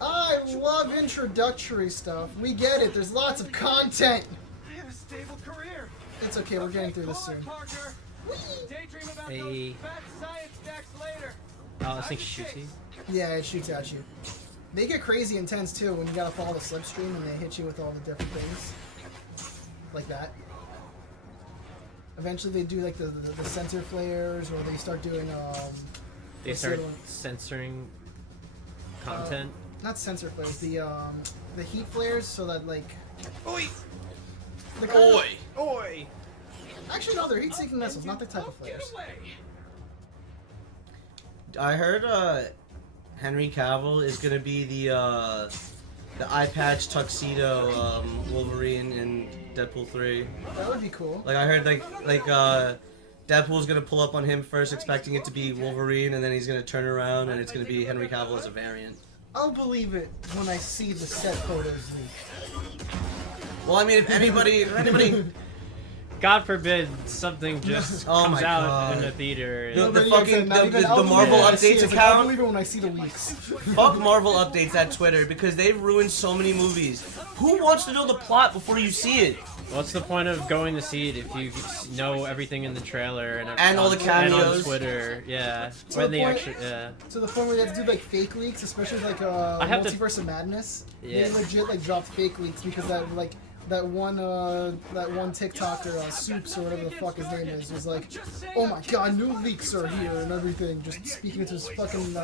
I love introductory stuff. We get it. There's lots of content. I have a stable career. It's okay. We're getting through this soon. Daydream about Hey. those fat science stacks later. Oh, this thing shoots you. Yeah, it shoots at you. They get crazy intense too when you gotta follow the slipstream and they hit you with all the different things. Like that. Eventually they do like the sensor flares, or they start doing They what's the start other one? censoring content. Not sensor flares, the heat flares, so that like Oi! the kind of- Oi! Actually no, they're heat-seeking missiles, not the type of flares. I heard Henry Cavill is gonna be the eye patch tuxedo Wolverine in Deadpool 3. That would be cool. Like I heard like Deadpool's gonna pull up on him first, expecting it to be Wolverine, and then he's gonna turn around and it's gonna be Henry Cavill as a variant. I'll believe it when I see the set photos leak. Well, I mean, if anybody God forbid something just Oh comes my out God. in the theater. The And fucking Not even I'll the believe Marvel it when I see it. updates It's like, I'll account. believe it when I see the leaks. Fuck Marvel updates at Twitter because they've ruined so many movies. Who wants to know the plot before you see it? what's the point of going to see it if you know everything in the trailer And all the and on cameos. Twitter? Yeah. To When the they point- actually, yeah. To the point where they have to do like fake leaks, especially like have to- Multiverse of Madness. Yeah. They legit like dropped fake leaks because that one TikToker, Soups or whatever the fuck his name is, was like, oh my god, new leaks are here and everything, just speaking into his fucking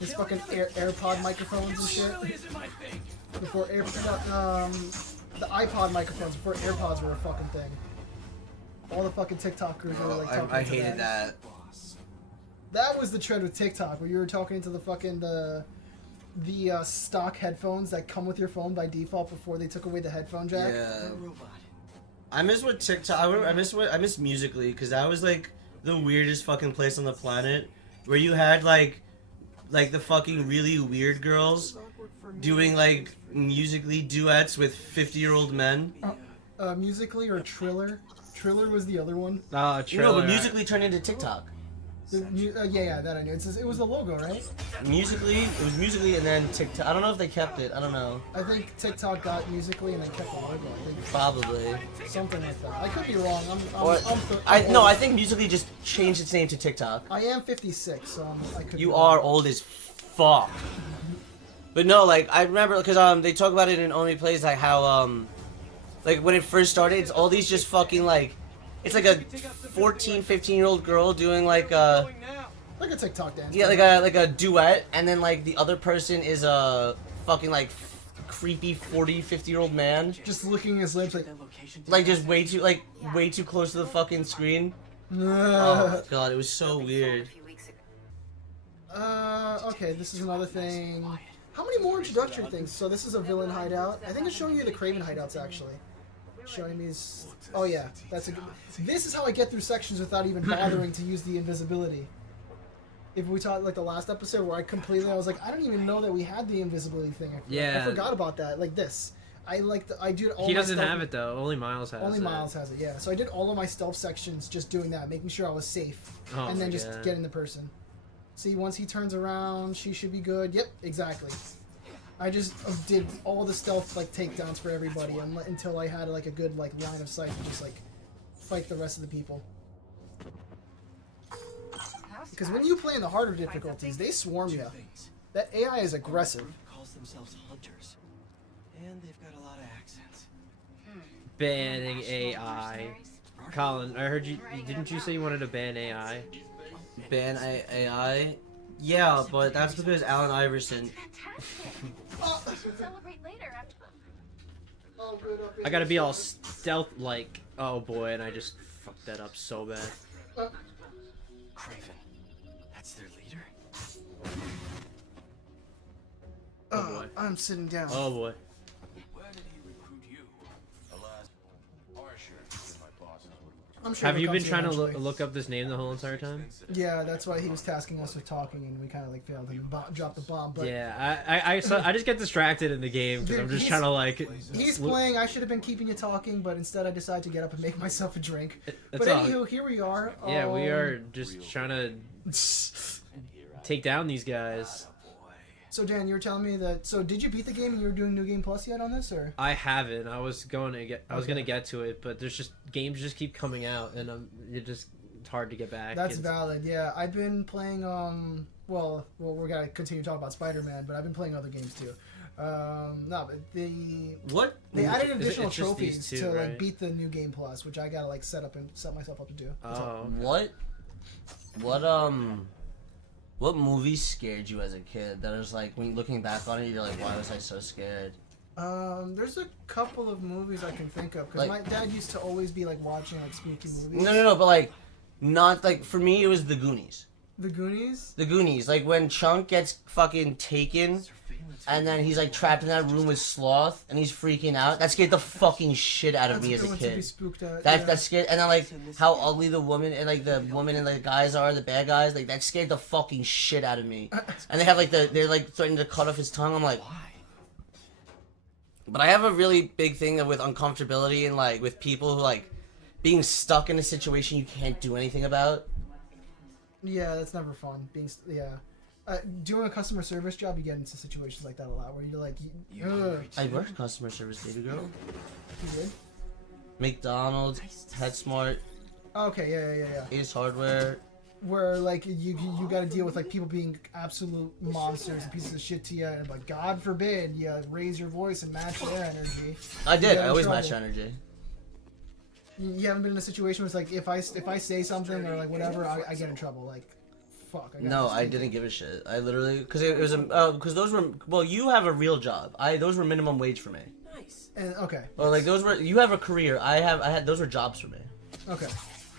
AirPod microphones and shit. Before the iPod microphones, before AirPods were a fucking thing. All the fucking TikTokers were like talking I to hated that. That was the trend with TikTok, where you were talking to the fucking the stock headphones that come with your phone by default before they took away the headphone jack. Yeah. I miss what TikTok. I miss Musical.ly because that was like the weirdest fucking place on the planet, where you had like the fucking really weird girls doing like Musical.ly duets with 50-year-old men. Musical.ly or Triller. Triller was the other one. Oh, No, trailer. but Musical.ly turned into TikTok. Yeah, that I knew. It was the logo, right? Musical.ly, it was Musical.ly and then TikTok. I don't know if they kept it. I don't know. I think TikTok got Musical.ly and then kept the logo. I think Probably. something like that. I could be wrong. I think Musical.ly just changed its name to TikTok. I am 56, so I could. You be are wrong. old as fuck. But no, like I remember because they talk about it in Only Plays, like how like when it first started, it's all these just fucking like, it's like a 14, 15-year-old girl doing like a TikTok dance. yeah, like a duet, and then like the other person is a fucking like creepy 40, 50-year-old man, Just licking his lips like. just way too close to the fucking screen. Oh god, it was so weird. Okay, this is another thing. How many more introductory things? So this is a villain hideout. I think it's showing you the Craven hideouts actually. Showing me his... Oh yeah, that's a good... This is how I get through sections without even bothering to use the invisibility. If we talked like the last episode where I was like, I don't even know that we had the invisibility thing. I forgot about that. Like this. I did all He my doesn't stuff- have it though. Only Miles has it. Only Miles has it, yeah. So I did all of my stealth sections just doing that, making sure I was safe. Oh and then my just God. getting the person. See, once he turns around, she should be good. Yep, exactly. I just did all the stealth like takedowns for everybody until I had like a good like line of sight to just like fight the rest of the people. Because when you play in the harder difficulties, they swarm you. That AI is aggressive. Calls themselves hunters, and they've got a lot of accents. Banning AI. Colin, I heard you. Didn't you say you wanted to ban AI? Ban AI? Yeah, but that's because Allen Iverson. Celebrate later after. I gotta be all stealth like. Oh boy, and I just fucked that up so bad. Craven, that's their leader. Oh boy. I'm sitting down. Oh boy. Where did he recruit you? Alas, our sheriff, my bosses would. I'm sure Have it'll you come been to trying to eventually. look up this name the whole entire time? Yeah, that's why he was tasking us with talking, and we kind of like failed and dropped the bomb. But Yeah, I just get distracted in the game because I'm just He's- trying to like. he's playing. I should have been keeping you talking, but instead I decided to get up and make myself a drink. That's But all. anywho, here we are. Yeah, we are just trying to take down these guys. So Dan, you were telling me that. So did you beat the game and you were doing New Game Plus yet on this, or? I haven't. I was gonna get to it, but there's just games just keep coming out, and it's hard to get back. That's valid. Yeah, I've been playing. Well, we're gonna continue to talk about Spider-Man, but I've been playing other games too. No, but What? they added It's additional just these trophies two, to like right? beat the New Game Plus, which I gotta like set myself up to do. Oh, What movie scared you as a kid? That was like, when looking back on it, you're like, why was I so scared? There's a couple of movies I can think of because Like- my dad used to always be like watching like spooky movies. No, but like, not like, for me, it was The Goonies. The Goonies. The Goonies, like when Chunk gets fucking taken, and then he's like trapped in that room with Sloth, and he's freaking out. That scared the fucking shit out of That's me a as good a one to be kid. spooked at. That scared, and then like how ugly the woman and like the woman and the guys are, the bad guys, like that scared the fucking shit out of me. And they have like they're like threatening to cut off his tongue. I'm like, but I have a really big thing with uncomfortability and like with people who like being stuck in a situation you can't do anything about. Yeah, that's never fun. Doing a customer service job, you get into situations like that a lot, where you're like, ugh. I worked customer service, baby girl. You did? McDonald's, PetSmart, Okay, yeah. Ace Hardware. Where like you got to deal with like people being absolute monsters and pieces of shit to you, and like God forbid you raise your voice and match their energy. I did. get I in always trouble. match energy. You haven't been in a situation where it's like if I say something or like whatever, I get in trouble. Like, fuck. No, I didn't give a shit. I literally, because it was because those were, well, you have a real job. Those were minimum wage for me. Nice. And okay, Or like those were, you have a career. I had those were jobs for me. okay,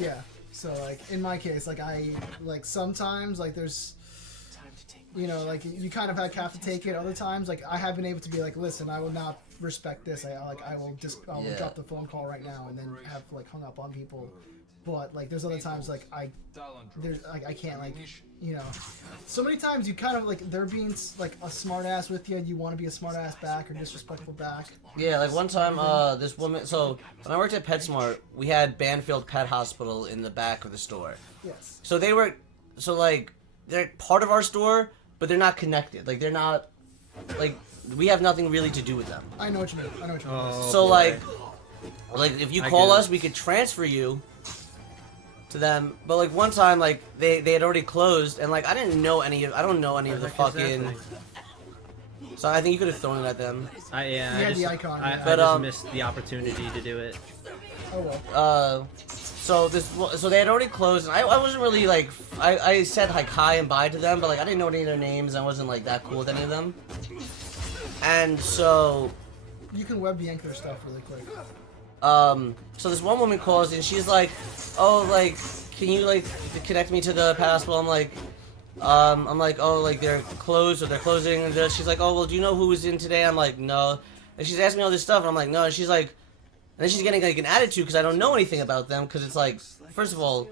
yeah. So like in my case, like I like sometimes like there's. Time to take You know, like you kind of have to take it. Other times, like I have been able to be like, listen, I will not respect this. I will Yeah. drop the phone call right now and then have like hung up on people. But like there's other times like I can't like, you know, so many times you kind of like they're being like a smart ass with you and you want to be a smart ass back or disrespectful back. Yeah, like one time, this woman. So when I worked at PetSmart, we had Banfield Pet Hospital in the back of the store. Yes. So like they're part of our store, but they're not connected. Like they're not, like we have nothing really to do with them. I know what you mean. Oh, So boy. like if you I call get it. us, we could transfer you to them. But like one time, like they had already closed, and like I don't know any of the fucking. So I think you could have thrown it at them. I had the icon, yeah. I But, just missed the opportunity to do it. Oh well. So they had already closed, and I wasn't really like I said like hi and bye to them, but like I didn't know any of their names. I wasn't like that cool with any of them. And so You can web yank their stuff really quick. so this one woman calls and she's like, oh, like, can you like connect me to the hospital? I'm like, oh, like they're closed or they're closing. And she's like, oh, well, do you know who was in today? I'm like, no. And she's asking me all this stuff, and I'm like, no. And she's like, and then she's getting like an attitude because I don't know anything about them. Because it's like, first of all,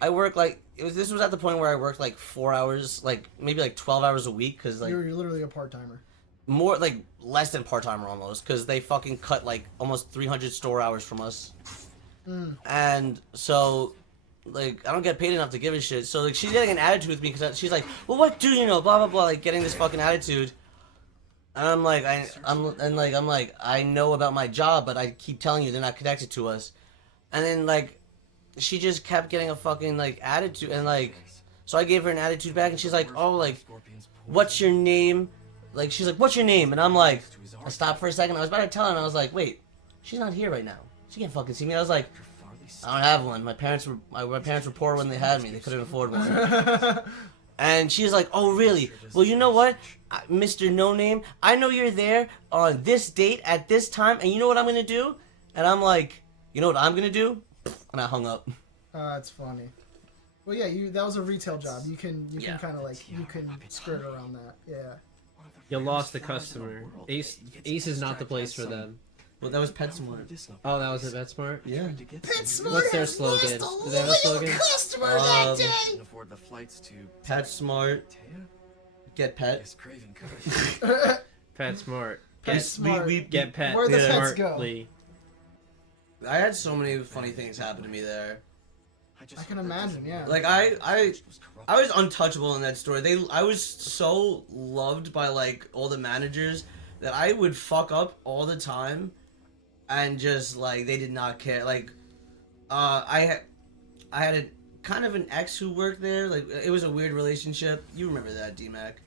I work like this was at the point where I worked like 4 hours, like maybe like 12 hours a week, because like You're literally a part timer. more like less than part-timer almost, because they fucking cut like almost 300 store hours from us. And so like I don't get paid enough to give a shit. So like she's getting an attitude with me because she's like, well, what do you know, blah blah blah, like getting this fucking attitude. And I'm like, I'm like, I know about my job, but I keep telling you they're not connected to us. And then like she just kept getting a fucking like attitude, and like so I gave her an attitude back, and she's like, oh, like, what's your name? Like, she's like, what's your name? And I'm like, I stopped for a second. I was about to tell her, and I was like, wait, she's not here right now. She can't fucking see me. I was like, I don't have one. My parents were poor when they had me. They couldn't afford one. And she's like, oh, really? Well, you know what, Mr. No Name? I know you're there on this date at this time, and you know what I'm going to do? And I'm like, you know what I'm going to do? And I hung up. That's funny. Well, yeah, that was a retail job. You can Yeah. kind of like you can skirt around that. Yeah. You lost the customer. Ace is not the place for them. Well, that was PetSmart. Oh, that was a PetSmart? Yeah. What's their slogan? Do they have a slogan? Customer that day. Can afford the flights to PetSmart. Taya? Get pet. Yes, craving courage. PetSmart. PetSmart. Get pet Where the Yeah. pets go. smartly. I had so many funny things happen to me there. I can imagine, yeah. Like I was untouchable in that store. I was so loved by like all the managers that I would fuck up all the time, and just like they did not care. Like, I had a kind of an ex who worked there. Like it was a weird relationship. You remember that, D-Mac?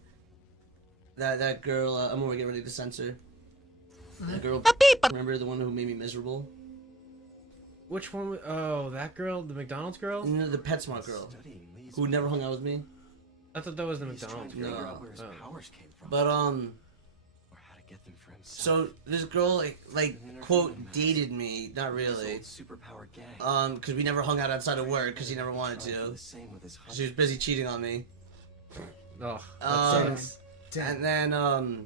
That girl. I'm gonna get ready to censor. That girl. Remember the one who made me miserable? Which one? Oh, that girl, the McDonald's girl. You know, the PetSmart girl who never hung out with me. I thought that was the McDonald's girl. No. Where his Oh. powers came from. But Or how to get them for himself. so this girl like quote dated me, not really. Superpower gang. Because we never hung out outside of work because he never wanted to. The same with his She was busy cheating on me. Oh, that Um, sucks. and then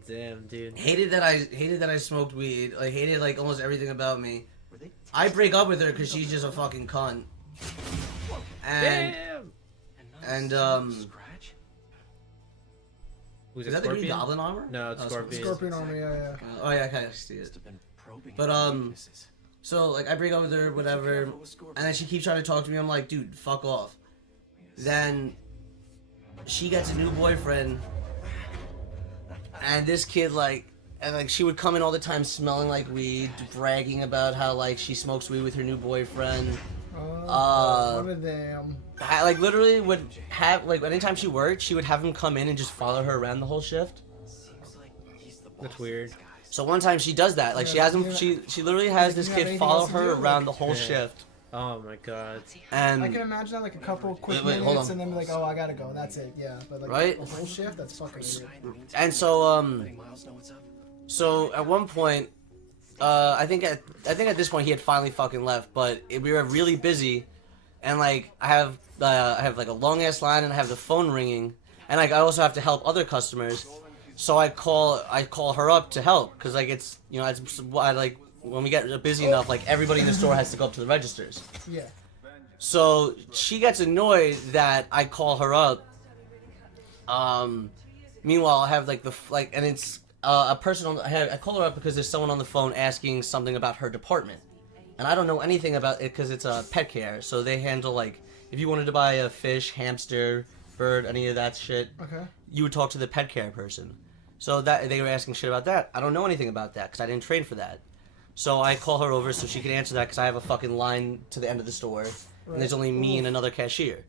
Damn, dude. hated that I smoked weed. Like hated like almost everything about me. Were they I break up with her because she's just a fucking cunt. And Damn. and scratch? Who's is it, that the Green Scorpion? Goblin armor? No, it's Oh, Scorpion. Scorpion armor, yeah. Oh yeah, I kind of see it. Must have been probing But, his weaknesses. So like I break up with her, whatever, Careful with Scorpion. and then she keeps trying to talk to me. I'm like, dude, fuck off. Then she gets a new boyfriend, and this kid like she would come in all the time smelling like weed, bragging about how like she smokes weed with her new boyfriend. What a damn. Like literally would have like anytime she worked, she would have him come in and just follow her around the whole shift. Seems like he's the boss. That's weird. So one time she does that. Like she Yeah, has him. you She literally has this you have kid anything follow else to her do? around the Like- whole Yeah. shift. Oh my god. And I can imagine that like a couple quick Wait, hold minutes on. and then be like, oh, I gotta go, and that's it. Yeah, but like Right? a whole shift, that's fucking weird. and so Miles know what's up. so at one point, I think at this point he had finally fucking left, but we were really busy, and like I have like a long ass line and I have the phone ringing, and like I also have to help other customers, so I call her up to help because like it's it's like when we get busy enough, like everybody in the store has to go up to the registers. Yeah. So she gets annoyed that I call her up. Meanwhile, I have and it's a person on. I call her up because there's someone on the phone asking something about her department, and I don't know anything about it because it's a pet care. So they handle like if you wanted to buy a fish, hamster, bird, any of that shit, Okay. you would talk to the pet care person. So that they were asking shit about that. I don't know anything about that because I didn't train for that. So I call her over so she can answer that because I have a fucking line to the end of the store, and there's only me and another cashier.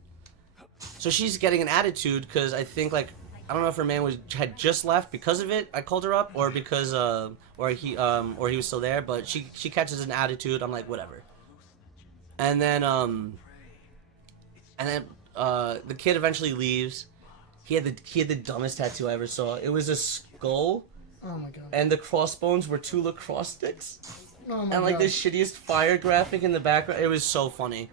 So she's getting an attitude because I think I don't know if her man had just left because of it. I called her up or because or he was still there, but she catches an attitude. I'm like whatever. And then the kid eventually leaves. He had the dumbest tattoo I ever saw. It was a skull. Oh my god. And the crossbones were 2 lacrosse sticks. Oh my And like god. the shittiest fire graphic in the background. It was so funny.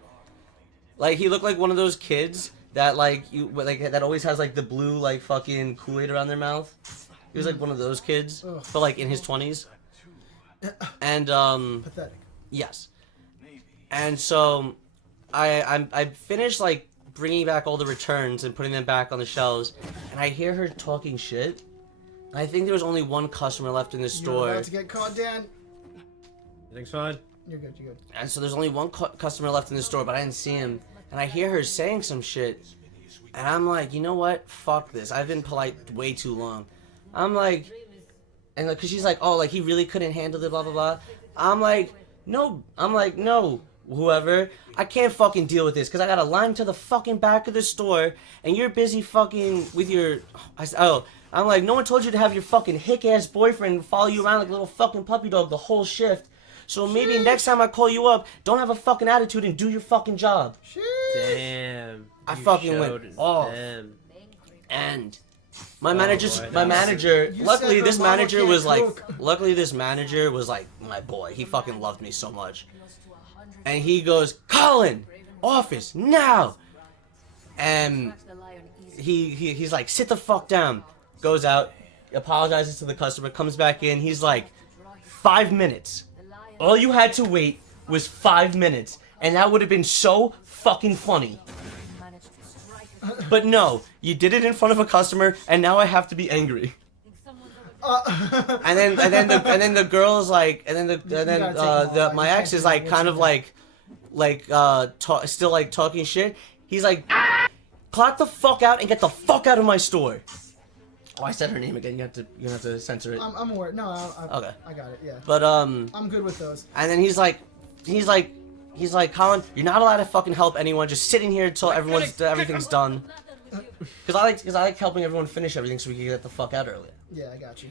Like he looked like one of those kids that that always has like the blue like fucking Kool-Aid around their mouth. He was like one of those kids, Ugh. but like in his 20s. And Pathetic. yes. And so I finished like bringing back all the returns and putting them back on the shelves, and I hear her talking shit. I think there was only one customer left in the You're store. about to get caught, Dan. Everything's fine. You're good. You're good. And so there's only one customer left in the store, but I didn't see him. And I hear her saying some shit. And I'm like, you know what? Fuck this. I've been polite way too long. I'm like, and like, cause she's like, oh, like he really couldn't handle it, blah, blah, blah. I'm like, no, whoever. I can't fucking deal with this, cause I got a line to the fucking back of the store, and you're busy fucking with your, I'm like, no one told you to have your fucking hick-ass boyfriend follow you around like a little fucking puppy dog the whole shift. So maybe next time I call you up, don't have a fucking attitude and do your fucking job. Damn. I you fucking went showed off. them. And my boy, manager, You luckily said this her mama manager can't was like, cook. luckily this manager was like my boy. He fucking loved me so much. And he goes, Colin, office now. And he's like, sit the fuck down. Goes out, apologizes to the customer, comes back in. He's like, 5 minutes. All you had to wait was 5 minutes, and that would have been so fucking funny. But no, you did it in front of a customer, and now I have to be angry. And then the girl's like, my ex is like kind of like, like still like talking shit. He's like, clock the fuck out and get the fuck out of my store. Oh, I said her name again. You have to censor it. I'm aware. No, Okay. I got it. Yeah. But I'm good with those. and then he's like, Colin, you're not allowed to fucking help anyone. Just sitting here until everything's done. Because I like helping everyone finish everything so we can get the fuck out early. Yeah, I got you.